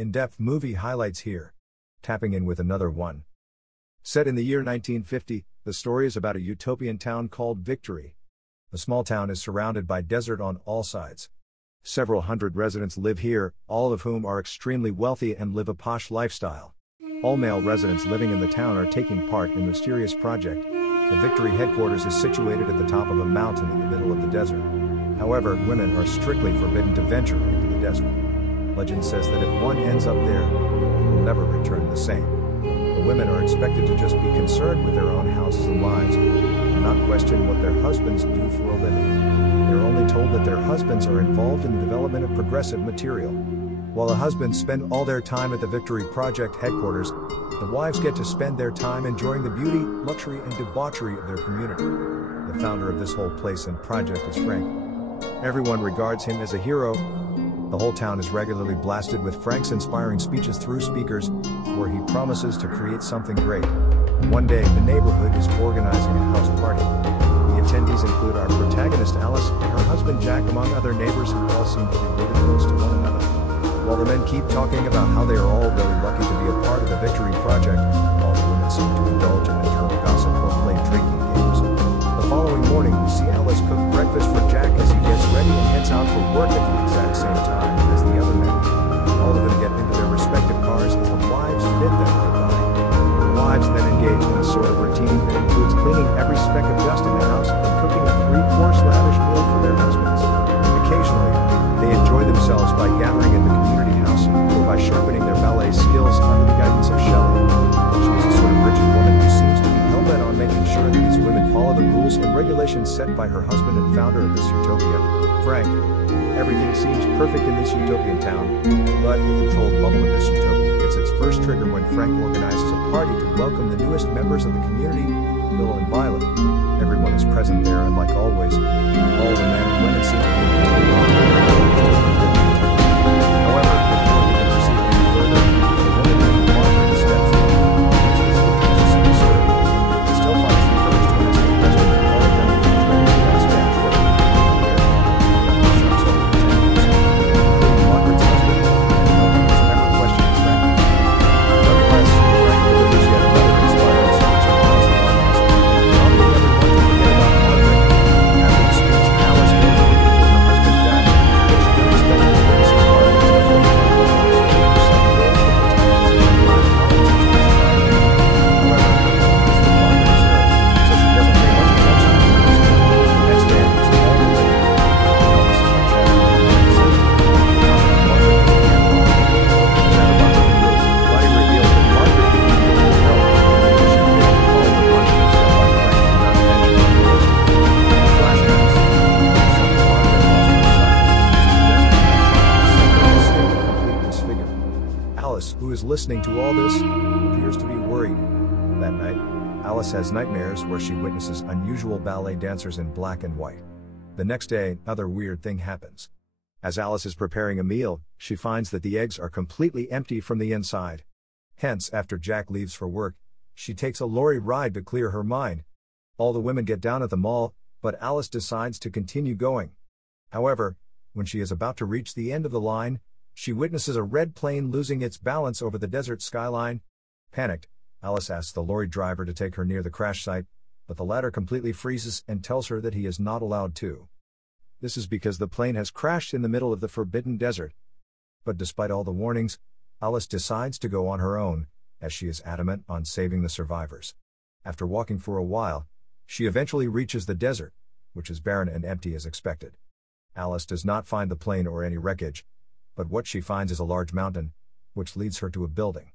In-depth movie highlights here. Tapping in with another one. Set in the year 1950, the story is about a utopian town called Victory. The small town is surrounded by desert on all sides. Several hundred residents live here, all of whom are extremely wealthy and live a posh lifestyle. All male residents living in the town are taking part in a mysterious project. The Victory headquarters is situated at the top of a mountain in the middle of the desert. However, women are strictly forbidden to venture into the desert. Legend says that if one ends up there, he will never return the same. The women are expected to just be concerned with their own houses and lives, and not question what their husbands do for a living. They're only told that their husbands are involved in the development of progressive material. While the husbands spend all their time at the Victory Project headquarters, the wives get to spend their time enjoying the beauty, luxury, and debauchery of their community. The founder of this whole place and project is Frank. Everyone regards him as a hero. The whole town is regularly blasted with Frank's inspiring speeches through speakers, where he promises to create something great. One day, the neighborhood is organizing a house party. The attendees include our protagonist Alice and her husband Jack, among other neighbors who all seem to be really close to one another. While the men keep talking about how they are all really lucky to be a part of the Victory Project, all the women seem to indulge in internal gossip or play drinking games. The following morning, we see Alice cook breakfast for Jack as he gets ready and heads out for work at the exact same time as the other men. All of them get into their respective cars as the wives bid them goodbye. The wives then engage in a sort of routine that includes cleaning every speck of dust in the house and cooking a 3-course lavish meal for their husbands. Occasionally, they enjoy themselves by gathering at the community house or by sharpening their ballet skills under the guidance of Shelley. She is a sort of rigid woman who seems to be hell-bent on making sure that these women follow the rules and regulations set by her husband and founder of this utopia, Frank. Everything seems perfect in this utopian town, but the controlled bubble of this utopia gets its first trigger when Frank organizes a party to welcome the newest members of the community, Bill and Violet. Everyone is present there, and like always, all the men and women seem to be completely wrong. However, before we can proceed any further, the woman named Margaret steps in. She still finds the courage to ask the question of all of them to train the last bench for the shuts over the tents, including Margaret's husband, and no one has ever questioned Frank. Nonetheless, Frank delivers yet another inspiring speech and tells the audience, prompting everyone to forget about Margaret. After the speech, Alice goes to look for her husband Jack, but she unexpectedly witnesses Margaret's husband Jack for some gold from the television and live politics which she found. However, Margaret is ill, so she doesn't pay much attention to this. The next day, it's all the way. Alice and Jack are on the same. Margaret is again wrong. Chatterbox of the group, Buddy reveals that Margaret became ill with health because she failed to follow the project set by Frank to not venture indoors. In the flashbacks, suddenly Margaret lost her sight into the desert and sent her in a state of complete disfigurement. Alice, who is listening to all this, appears to be worried. That night, Alice has nightmares where she witnesses unusual ballet dancers in black and white. The next day, another weird thing happens. As Alice is preparing a meal, she finds that the eggs are completely empty from the inside. Hence, after Jack leaves for work, she takes a lorry ride to clear her mind. All the women get down at the mall, but Alice decides to continue going. However, when she is about to reach the end of the line, she witnesses a red plane losing its balance over the desert skyline. Panicked, Alice asks the lorry driver to take her near the crash site, but the latter completely freezes and tells her that he is not allowed to. This is because the plane has crashed in the middle of the forbidden desert. But despite all the warnings, Alice decides to go on her own, as she is adamant on saving the survivors. After walking for a while, she eventually reaches the desert, which is barren and empty as expected. Alice does not find the plane or any wreckage, but what she finds is a large mountain, which leads her to a building.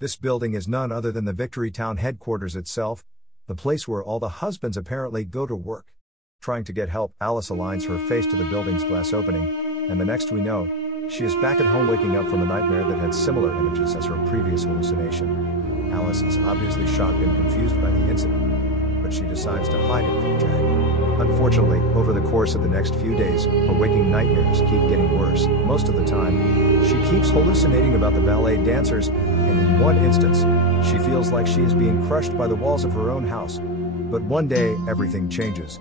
This building is none other than the Victory Town headquarters itself, the place where all the husbands apparently go to work. Trying to get help, Alice aligns her face to the building's glass opening, and the next we know, she is back at home waking up from a nightmare that had similar images as her previous hallucination. Alice is obviously shocked and confused by the incident, but she decides to hide it from Jack. Unfortunately, over the course of the next few days, her waking nightmares keep getting worse. Most of the time, she keeps hallucinating about the ballet dancers, and in one instance, she feels like she is being crushed by the walls of her own house. But one day, everything changes.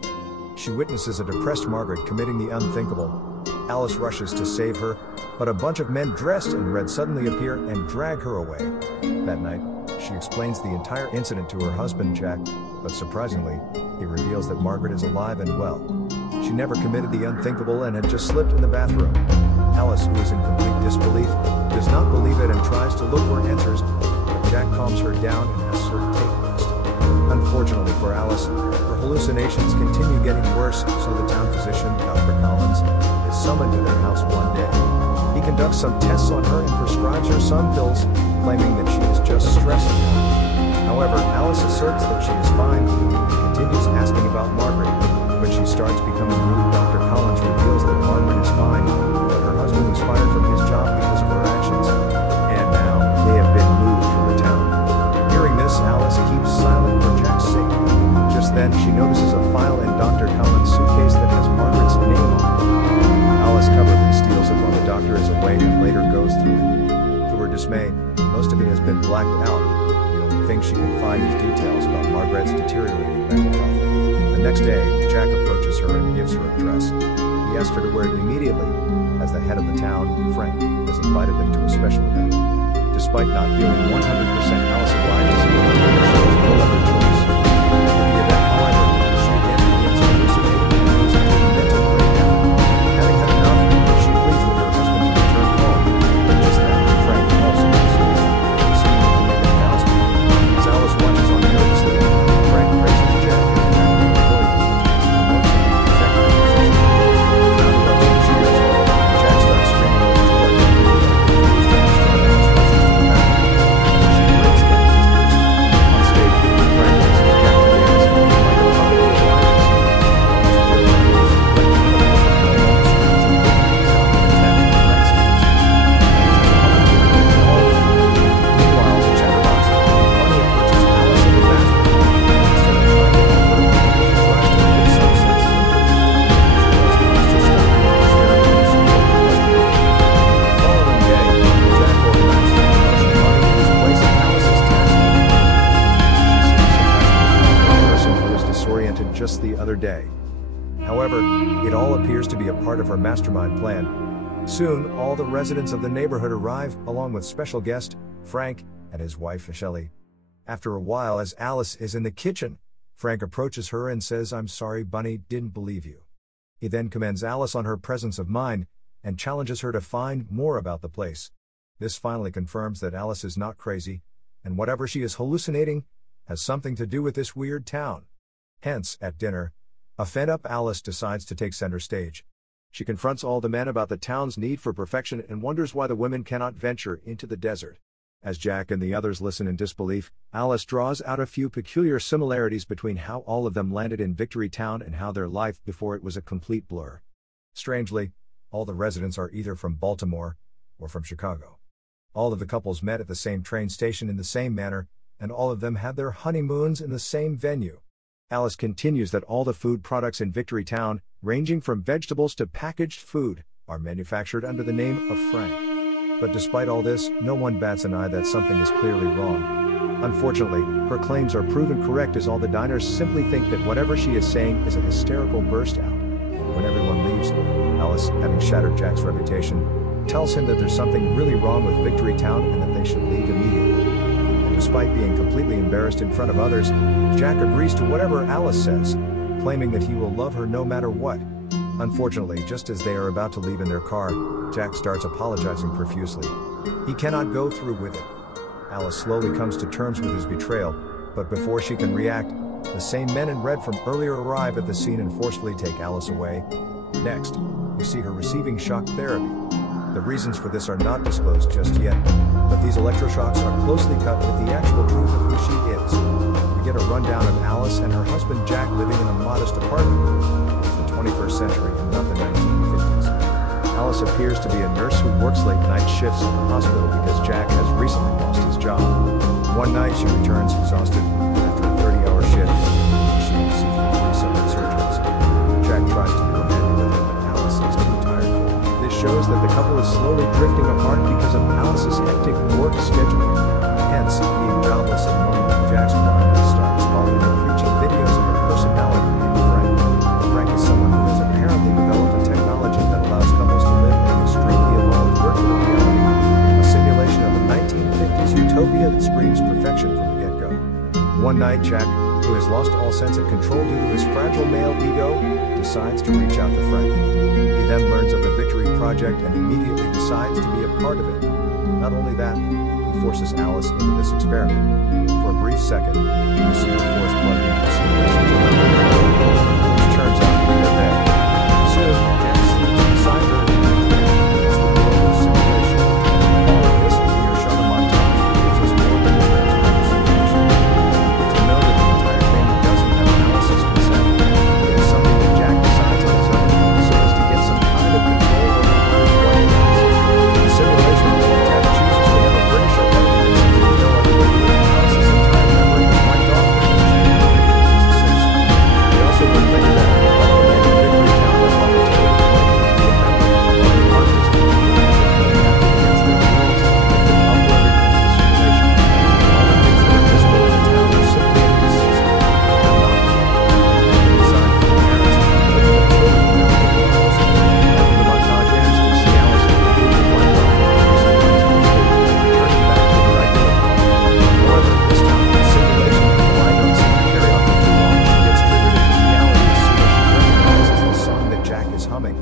She witnesses a depressed Margaret committing the unthinkable. Alice rushes to save her, but But a bunch of men dressed in red suddenly appear and drag her away. That night, she explains the entire incident to her husband Jack, but surprisingly, he reveals that Margaret is alive and well. She never committed the unthinkable and had just slipped in the bathroom. Alice, who is in complete disbelief, does not believe it and tries to look for answers, but Jack calms her down and asks her to take a rest. Unfortunately for Alice, her hallucinations continue getting worse, so the town physician, Dr. Collins, is summoned to their house one day. He conducts some tests on her and prescribes her some pills, claiming that she is just stressed out. However, Alice asserts that she is fine and continues asking about Margaret. When she starts becoming rude, Dr. Collins reveals that Margaret is fine, but her husband was fired from his job because of her actions, and now they have been moved from the town. Hearing this, Alice keeps silent for Jack's sake. Just then, she notices a file in Dr. Collins' suitcase that has Margaret's name on it. Alice covertly steals it while the doctor is away and later goes through it. To her dismay, most of it has been blacked out. The only thing she can find is details about Margaret's deteriorating mental health. The next day, Jack approaches her and gives her a dress. He asks her to wear it immediately, as the head of the town, Frank, has invited them to a special event. Despite not feeling 100%, Alice obliges him and she has no other choice. At the event, however, she again begins hallucinating and goes into a mental breakdown. Having had enough, she pleads with her husband to return home, but just then, Frank also makes a announcement. As Alice watches on nervously, Frank praises Jack and Jack starts screaming with joy. She breaks down. On stage, Frank asks Jack to dance, like a popular Meanwhile, Chatterbox, Bunny approaches Alice in the bathroom. Instead of trying to help her, she tries to make some sense of it. She tells Alice to stop being hysterical and support her husband. The following day, Jack organizes a bunch of money in his place at Alice's tax line. She seems surprised by the person who was disoriented just the other day. However, it all appears to be a part of her mastermind plan. Soon, all the residents of the neighborhood arrive, along with special guest, Frank, and his wife, Shelley. After a while, as Alice is in the kitchen, Frank approaches her and says, "I'm sorry, Bunny, didn't believe you." He then commends Alice on her presence of mind, and challenges her to find more about the place. This finally confirms that Alice is not crazy, and whatever she is hallucinating, has something to do with this weird town. Hence, at dinner, a fed-up Alice decides to take center stage. She confronts all the men about the town's need for perfection and wonders why the women cannot venture into the desert. As Jack and the others listen in disbelief, Alice draws out a few peculiar similarities between how all of them landed in Victory Town and how their life before it was a complete blur. Strangely, all the residents are either from Baltimore or from Chicago. All of the couples met at the same train station in the same manner, and all of them had their honeymoons in the same venue. Alice continues that all the food products in Victory Town, ranging from vegetables to packaged food, are manufactured under the name of Frank. But despite all this, no one bats an eye that something is clearly wrong. Unfortunately, her claims are proven correct as all the diners simply think that whatever she is saying is a hysterical burst out. When everyone leaves, Alice, having shattered Jack's reputation, tells him that there's something really wrong with Victory Town and that they should leave immediately. And despite being completely embarrassed in front of others, Jack agrees to whatever Alice says, claiming that he will love her no matter what. Unfortunately, just as they are about to leave in their car, Jack starts apologizing profusely. He cannot go through with it. Alice slowly comes to terms with his betrayal, but before she can react, the same men in red from earlier arrive at the scene and forcefully take Alice away. Next, we see her receiving shock therapy. The reasons for this are not disclosed just yet, but these electroshocks are closely cut with the actual truth of who she is. We get a rundown of Alice and her husband Jack living in a modest apartment. It's the 21st century and not the 1950s. Alice appears to be a nurse who works late night shifts at the hospital because Jack has recently lost his job. One night she returns exhausted after a 30-hour shift. She receives 3 separate surgeries. Jack tries to be romantic with her, but Alice is too tired for it. This shows that the couple is slowly drifting apart because of Alice's hectic work schedule. Hence, being jobless and lonely, Jack's prime starts following her preaching videos of her personality named Frank. Frank is someone who has apparently developed a technology that allows couples to live in an extremely evolved work perfection from the get-go. One night, Jack, who has lost all sense of control due to his fragile male ego, decides to reach out to Frank. He then learns of the Victory Project and immediately decides to be a part of it. Not only that, he forces Alice into this experiment. For a brief second, you see her force plugged into the simulations around her, which turns out to be her bed. Soon, Anne sleeps beside her and it's the world of simulation. Following this, we are shown a montage that gives us more than the simulation. To know that the entire thing doesn't have Alice's consent, it is something that Jack decides on his own, so as to get some kind of control over where his wife is. The simulation, Jack chooses to have a British identity since we know other way to live Alice's entire memory was wiped off when she became 6. We also learn later that although the name of Victory Town was voluntarily appointed to be a member of other partners who were against their rules have been uploaded into the simulation. All the things that are visible in the town are simply NPCs and have not been designed for the parents, but for the children of their worlds. After the montage ends, we see Alice completely wiped off of every sequence of the stage, returning back to her regular home. However, this time, the simulation and the lie don't seem to carry on for too long. She gets triggered into reality as soon as she recognizes the song that Jack is humming.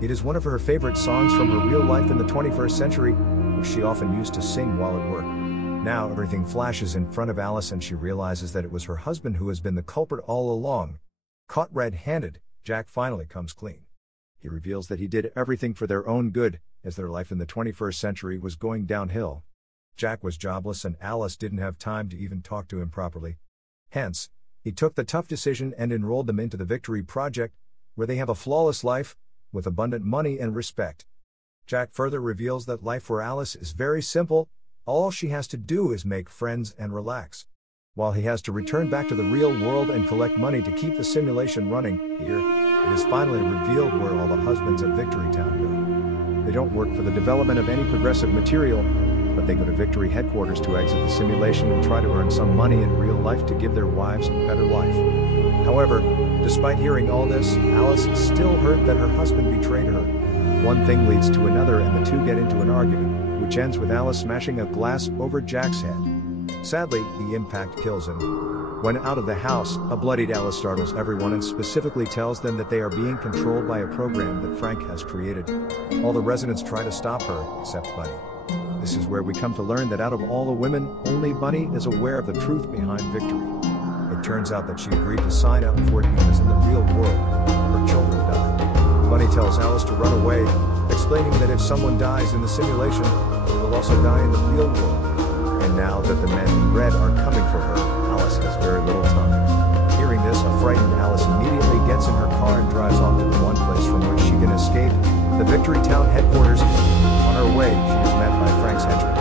It is one of her favorite songs from her real life in the 21st century, which she often used to sing while at work. Now everything flashes in front of Alice and she realizes that it was her husband who has been the culprit all along. Caught red-handed, Jack finally comes clean. He reveals that he did everything for their own good, as their life in the 21st century was going downhill. Jack was jobless and Alice didn't have time to even talk to him properly. Hence, he took the tough decision and enrolled them into the Victory Project, where they have a flawless life, with abundant money and respect. Jack further reveals that life for Alice is very simple. All she has to do is make friends and relax. While he has to return back to the real world and collect money to keep the simulation running, here, it is finally revealed where all the husbands of Victory Town go. They don't work for the development of any progressive material, but they go to Victory headquarters to exit the simulation and try to earn some money in real life to give their wives a better life. However, despite hearing all this, Alice is still hurt that her husband betrayed her. One thing leads to another and the two get into an argument, which ends with Alice smashing a glass over Jack's head. Sadly, the impact kills him. When out of the house, a bloodied Alice startles everyone and specifically tells them that they are being controlled by a program that Frank has created. All the residents try to stop her, except Bunny. This is where we come to learn that out of all the women, only Bunny is aware of the truth behind Victory. It turns out that she agreed to sign up for it because in the real world, her children died. Bunny tells Alice to run away, explaining that if someone dies in the simulation, they will also die in the real world. And now that the men in red are coming for her, Alice has very little time. Hearing this, a frightened Alice immediately gets in her car and drives off to the one place from which she can escape, the Victory Town headquarters. On her way, she is met by Frank's henchmen.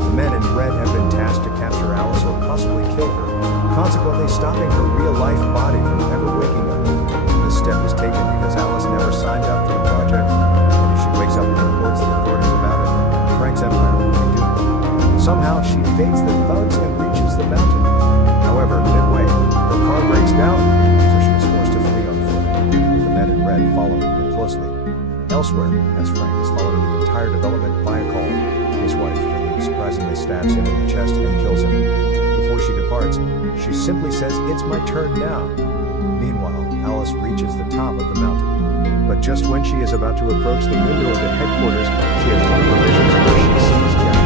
The men in red have been tasked to capture Alice or possibly kill her, consequently stopping her real-life body from ever waking up. This step is taken because Alice never signed up for the project, and if she wakes up and reports the authorities about it, Frank's empire will be doomed. Somehow, she evades the thugs and reaches the mountain. However, midway, her car breaks down, so she is forced to flee on foot. The men in red follow her closely. Elsewhere, as Frank is following the entire development via call, his wife, Julie, surprisingly stabs him in the chest and kills him. Before she departs, she simply says, "It's my turn now." Meanwhile, Alice reaches the top of the mountain. But just when she is about to approach the window of the headquarters, she has one of her visions where she sees Jack